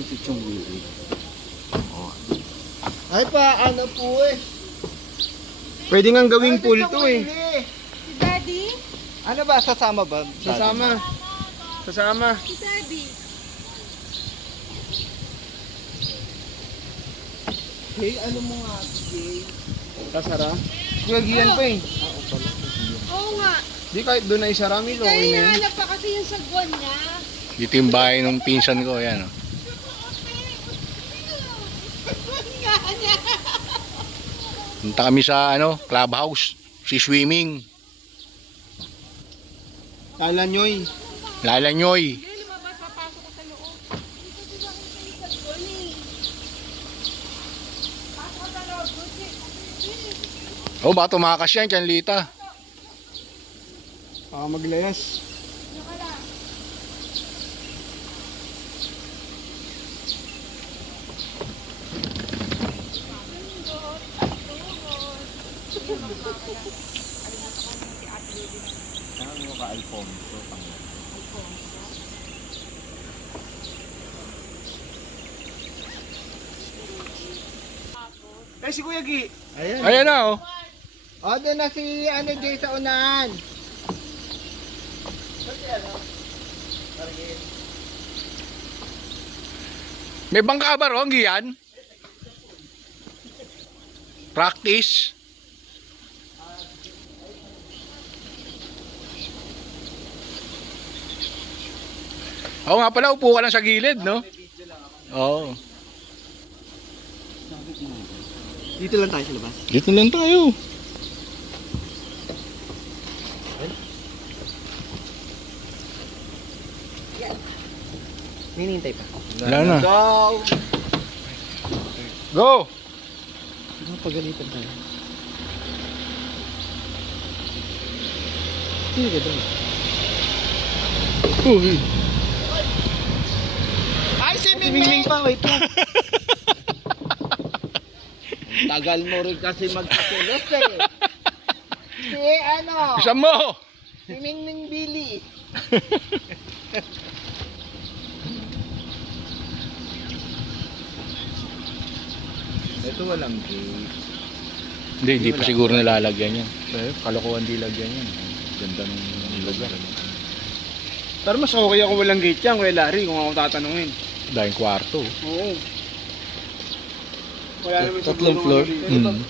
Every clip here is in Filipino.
natin si Chong Willie. Ay pa, ano po eh. Pwede nga gawing pool to eh. Si Daddy? Ano ba, sasama ba? Sasama. Sasama. Si Daddy. Hey, ano mo nga, Jay? Kasara. Kuya Gian pa eh. Oo nga. Di kahit doon ay sarami lo. Kaya Okay na yun. hinahanap pa kasi yung sagwan niya. Dito yung bahay ng pinsan ko, yan. Oh. Sagwan nga niya. Punta kami sa clubhouse, si swimming, Talanyoy. lalanyoy. Hindi, lumabas, papasok ko sa loob. Dito sila kita yung sagwan eh. Pasok ko sa loob, Gucci. Oh, baka tumakas yan, Chanlita. Baka maglayas. Saka lang. Ano mo ka, Alfonso? Eh si Kuya Gi. Ayan. Ayan na, oh. O, doon na si Jay sa unahan. May bangka ba ron, Gian? Practice. Oo nga pala, upo ka lang sa gilid, no? Oo. Dito lang tayo sa labas. Dito lang tayo. Ninintay pa. Wala na. Go! Go! Ano pagalitan tayo? Sige ka doon. Uy. Ay, si Mingming pa, wait lang. Tagal mo rin kasi magkakilos eh. Si ano? Isa mo! Si Mingming Billy. Ito walang gate. Hindi pa siguro nalalagyan yan. Kalokohan di lagyan yan. Ganda ng lugar. Pero mas okay ako walang gate yan, Kuya Larry, kung ako tatanungin. Dahil kwarto. Oo. Wala naman Tatlong siguro floor? dito. Mm.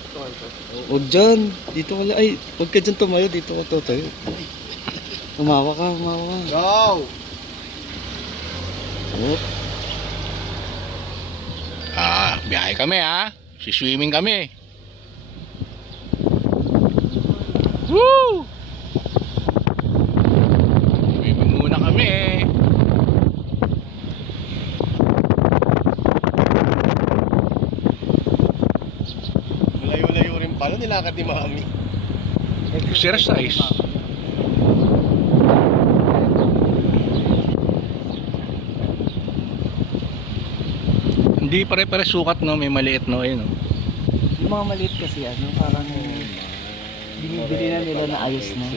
Huwag dyan. Dito ka lang. Ay, huwag ka dyan tumayo. Dito ka tatayo. Umawa ka, umawa ka. Go! Oh, Biyahe kami ha. Si-swimming kami. Woo! Swimming muna kami. malayo-layo rin pala. Nilakad ni Mami. Exercise. Hindi pare-pare sukat no, may maliit no, ayun. Yung mga maliit kasi parang binibili na nila na ayos na.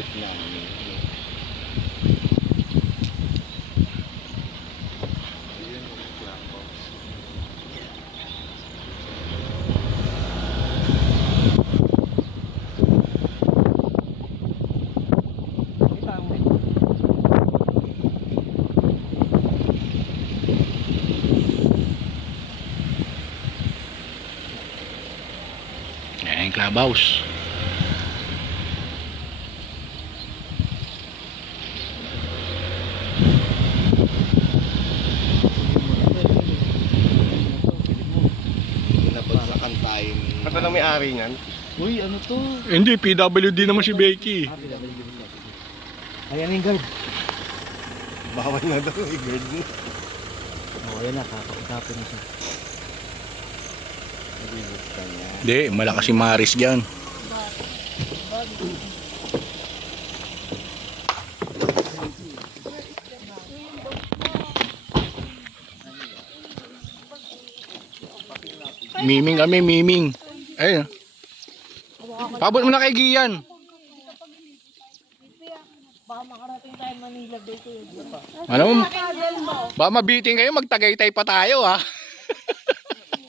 Yan yung clubhouse. Napagsakan tayo. Ano lang may ari niyan? Uy, ano to? Hindi, PWD naman si Becky. Ayan yung guard. Bawal na daw yung guard mo. Oo, ayan na. Kakapitapin na siya. Hindi, malakas si Maris dyan. Miming kami, miming. Ayun. Pabot mo na kay Gian. Baka makarating tayo Manila Alam mo, baka mabiting kayo, magtagaytay pa tayo ha.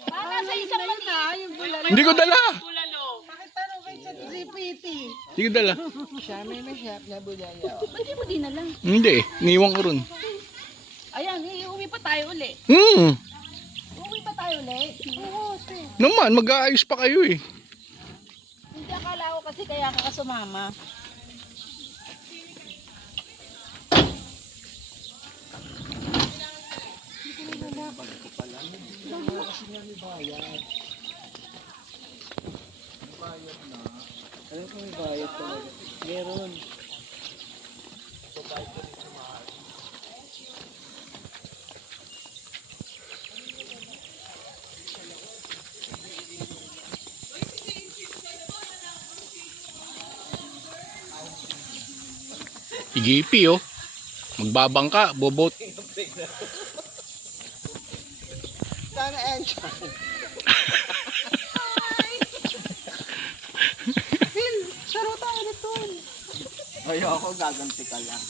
Para sa isang mali. Yung bulalo. Hindi ko dala. Bulalo. Hindi ko dala. Siya may masyap na bulalo. Pwede mo din na lang. Hindi, niwang ko rin. Ayan, uuwi pa tayo uli. Uuwi pa tayo uli? Oo, te. Naman, mag-aayos pa kayo eh. Hindi akala ko kasi kaya ka sumama. Alam ko may bayad talaga. Meron. Igipi oh. Magbabang ka, bobot. Sana enjoy. Saro tayo nito. Ayoko, gaganti ka lang.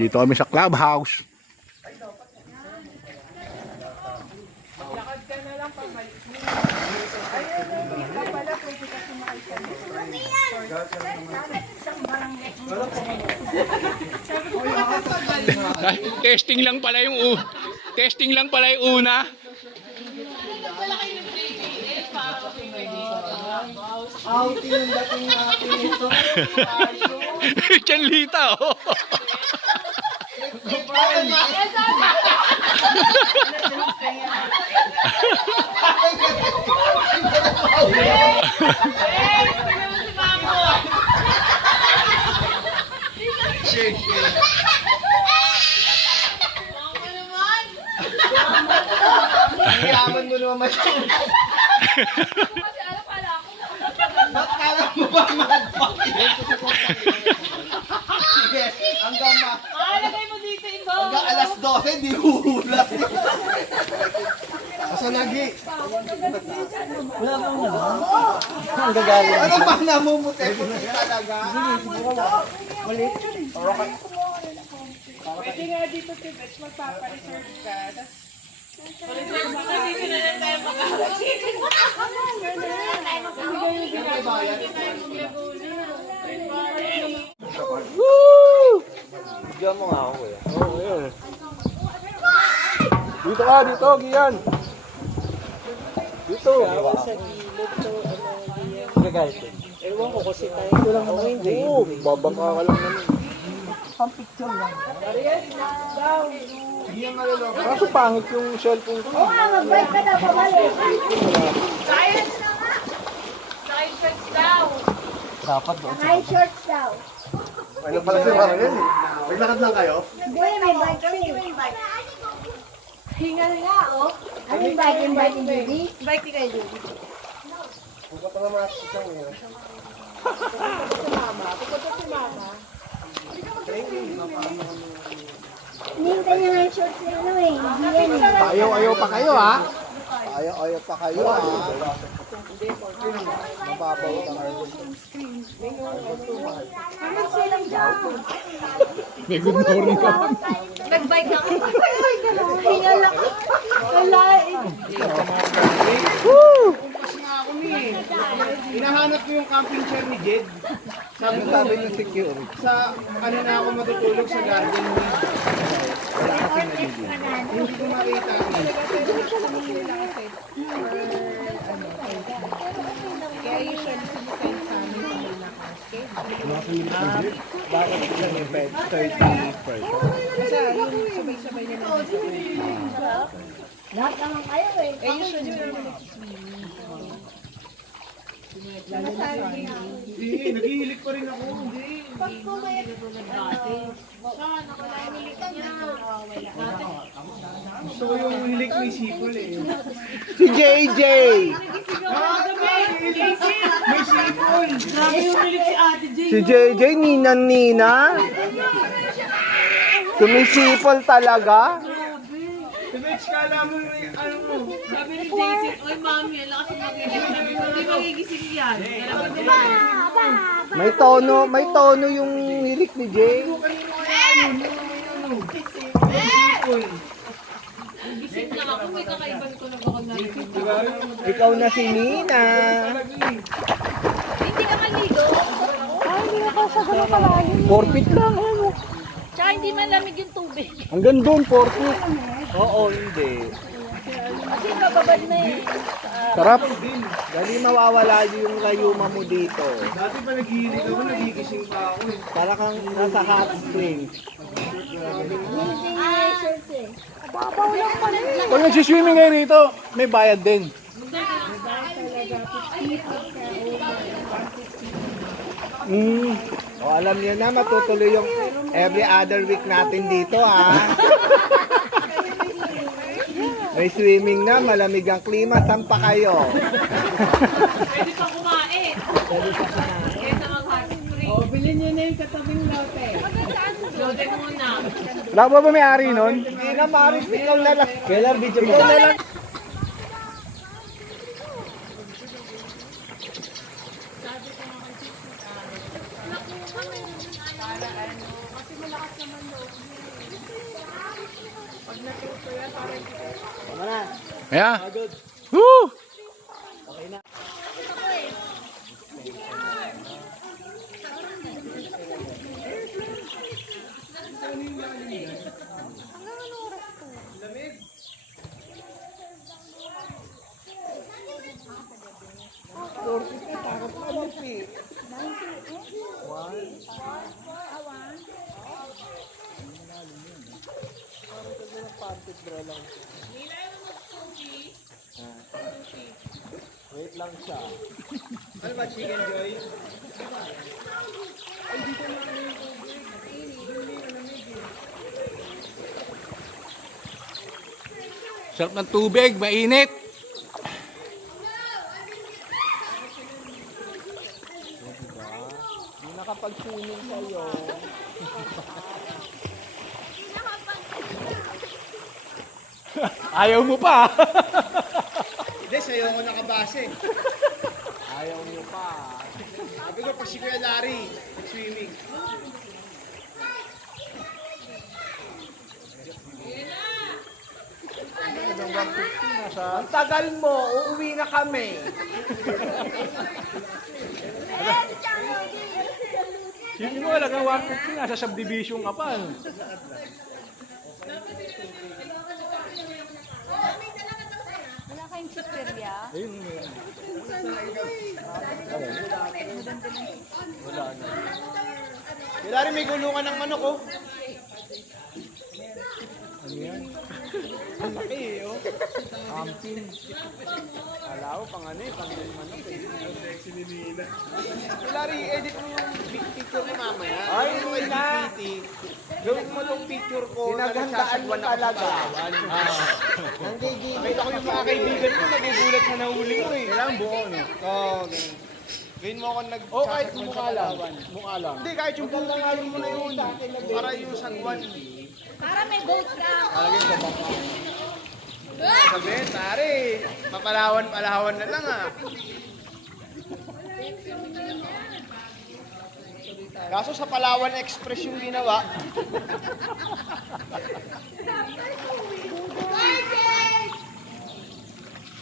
Dito kami sa clubhouse. Ay, testing lang pala yung testing lang pala yung una. Outing yung dating natin ito. Chanlita oh. Yaman mo naman masyado. Ba't kala mo ba madpakit? Sige, hanggang Lagay mo dito ito. hanggang alas 12, di huhulas. Asa lagi? Wala kang naman. Ang gagaling. Ano ba namumuti-puti talaga? Pwede nga dito, Tibet. Magpapa-reserve ka. Reserve ka dito na lang tayo Bigyan mo nga ako kuya. Oo, yun. Dito ka, dito, Gian. Dito. Sa gilid to, gagaling. Ewan ko kasi tayo. Ito lang naman hindi. Oo, babangka ka lang naman. Kaso pangit yung cellphone ko. Mag-bike ka na, pabalik. Kaya na nga. Side shorts daw. Dapat doon. Side shorts daw. Ano pala si Marian eh? Maglakad lang kayo? Hindi, may bike kami. Hingal nga, oh. Ano yung bike? Yung bike ni Judy? Bike ni kay Judy. Buka pa nga mga sisang eh. Hinihintay niya nga yung shorts ni ano eh. Hindi yan eh. Ayaw pa kayo, ha? Ayaw pa kayo ah. Mababaw pa kayo. Ano silang dyan? May good morning ka. Nag-bike ako. Hingal ako. Wala eh. Hinahanap ko yung camping chair ni Jed. Sabi ko, yung security. sa ano na ako matutulog sa garden ni. Hindi ko makita. Bakit sila may pet? 30 Lahat naman kayo eh. Hindi, naghihilik pa rin ako. Hindi. Gusto ko yung hilik may sipol eh. Si JJ! May sipol! Si JJ, nina-nina. Sumisipol talaga. Tumits, kala mo yung ano mo. Sabi ni Jason, oy mami, lakas ang magigising. Sabi ko, hindi magigising yan. May tono yung hilik ni Jay. Gising na ako, may kakaiban ko na baka naisip. Ikaw na si Nina. Hindi ka maligo. Forfeit lang. Ano? Tsaka hindi malamig yung tubig. Hanggang doon, forfeit. Oo, hindi. Kasi mababad na eh. Sarap. Dali mawawala yung rayuma mo dito. Dati pa naghihilik ako, nagigising pa ako eh. Para kang nasa hot spring. Pag nagsiswimming kayo rito, may bayad din. O alam niyo na, matutuloy yung every other week natin dito ha. May swimming na, malamig ang klima, saan pa kayo? Pwede pa kumain. Kesa mag-hot spring. O, bilhin nyo na yung katabing lote. Lote muna. Wala ba may-ari nun? Hindi na, Maris, ikaw na lang. Kailan video mo? Ikaw na lang. Yeah. Woo! Wait lang siya. Ano ba, Chicken Joy? Sarap ng tubig, mainit. Hindi nakapag-swimming kayo. Ayaw mo pa. Hindi, sa'yo ako nakabase. Ayaw niyo pa. Sabi ko, pag si Kuya Larry, swimming. Ang tagal mo, uuwi na kami. Hindi mo talagang 150 nasa subdivision ka pa. Wala kayong chichirya? Kuya Larry, may gulungan ng manok oh. Ano yan? Ang laki eh oh. Ampin. Kala ko pang ano eh, pang manok eh. Sexy ni Nina. Kuya Larry, edit mo yung big picture ko mamaya. Ay, Ano hindi na. Gawin mo tong picture ko. Pinaghandaan mo talaga. Nakita ko yung mga kaibigan ko, nagugulat na nahuli ko eh. Kailangan buo, no? Oo, ganun. Gawin mo ako nag... O kahit mukha lang. Mukha lang. Hindi, kahit yung buong ngayon mo na yun. Para yung sagwan. Para may boat ka. Sabi, tari, mapalawan-palawan na lang ah. Kaso sa Palawan Express yung ginawa.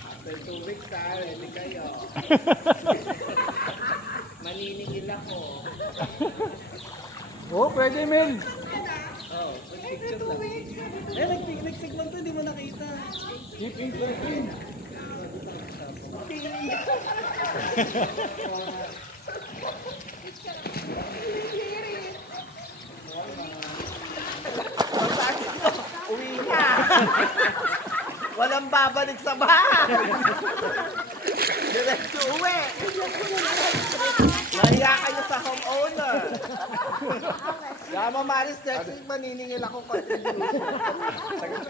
After 2 weeks hindi kayo. Maniningil ako. Oh, pwede men. Picture lang. Eh, nag-picnic lang to, di mo nakita. Keep in person. Uwi na. Walang babalik sa bahay. Diretso uwi. Nahiya kayo sa homeowner. Yama Maris, next week maniningil ako contribution.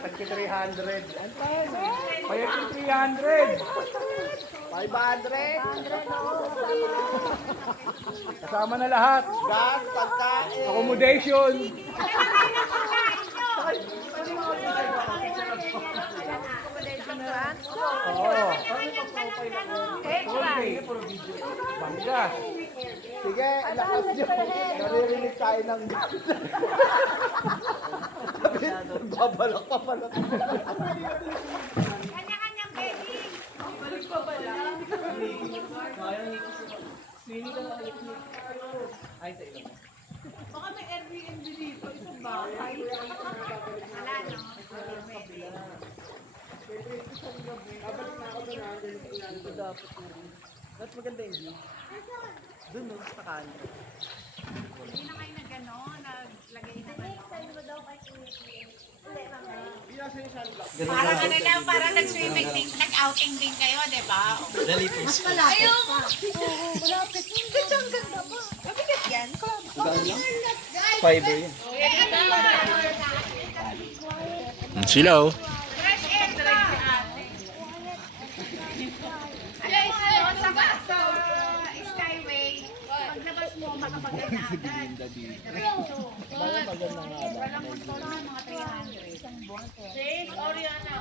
Tagki 300. Payag 300. 500. Kasama na lahat. Gas, pagkain. Accommodation. Oo. Banggas. Sige, lakas nyo. Naririnig tayo ng gas. Babalak pa pala. Kanya-kanyang bedding. Baka may Airbnb dito, isang bahay. Wala, no? Mas maganda yung view. Doon no, sa kanto. Hindi na kayo nag-ano, naglagay na Parang ano lang, parang nag-swimming din, nag-outing din kayo, di ba? Lalipis. Ayun! Malapit. Ang ganda pa. Mabigat yan. Fiber yan. Sila oh. Fresh air ka. Alam mo, sa Skyway, paglabas mo, makapagay na agad. Diretso. Walang motor na mga 300. James, Oriana.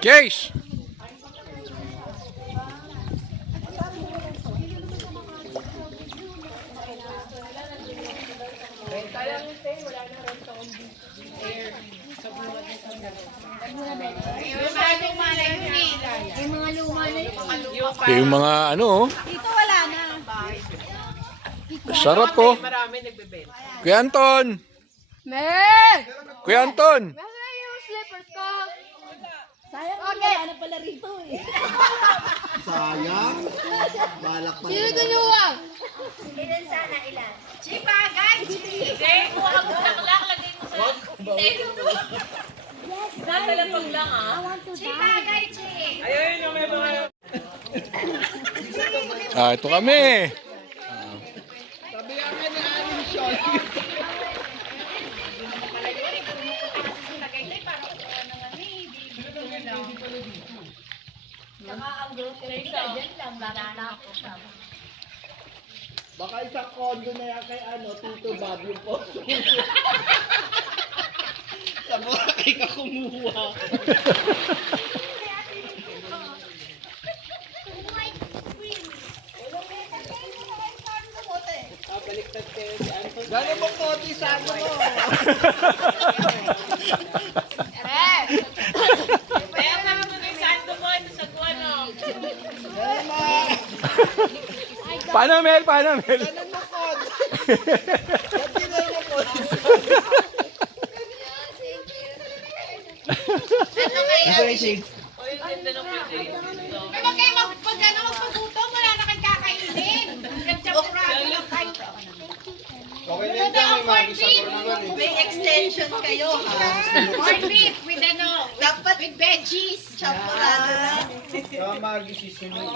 Case! Yung mga luma na yun eh. Yung mga luma na yun. Yung mga ano oh. Dito wala na. Sarap oh. Marami nagbebenta. Kuya Anton! Kuya Anton! Nasaan yung slippers ko? Sayang wala na pala rito eh. Sayang. Balak pa. Sino gumawa? Ilan sana, ilan? Chipa, guys! Hindi, kuha ka bulaklak, lagay mo sa nasa lapag lang ah. Chipa, guys, Chi! Ayun yung may mga... Ah, ito kami. Baka isang condo na yan kay Tito Bob yung poso. Sa Boracay ka kumuha. Baliktad kayo si Anton. Gano'n mong konti sa ano mo? Kaya naman mo na yung sando mo, sa kuwano. Gano'n mo. Paano Mel? Paano Mel? Gano'n mo konti. Ba't gano'n mo konti? Ano kayo? Asa yung shades? Pero kayo magpagutom, wala na kayong kakainin. Nagtsapurado lang kayo. Okay na yun dyan, may magisagor naman eh. May extension kayo ha. Corned beef with ano, with veggies. Champurado lang. Kaya magisisyon yun.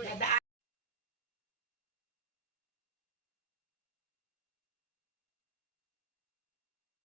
Dadaan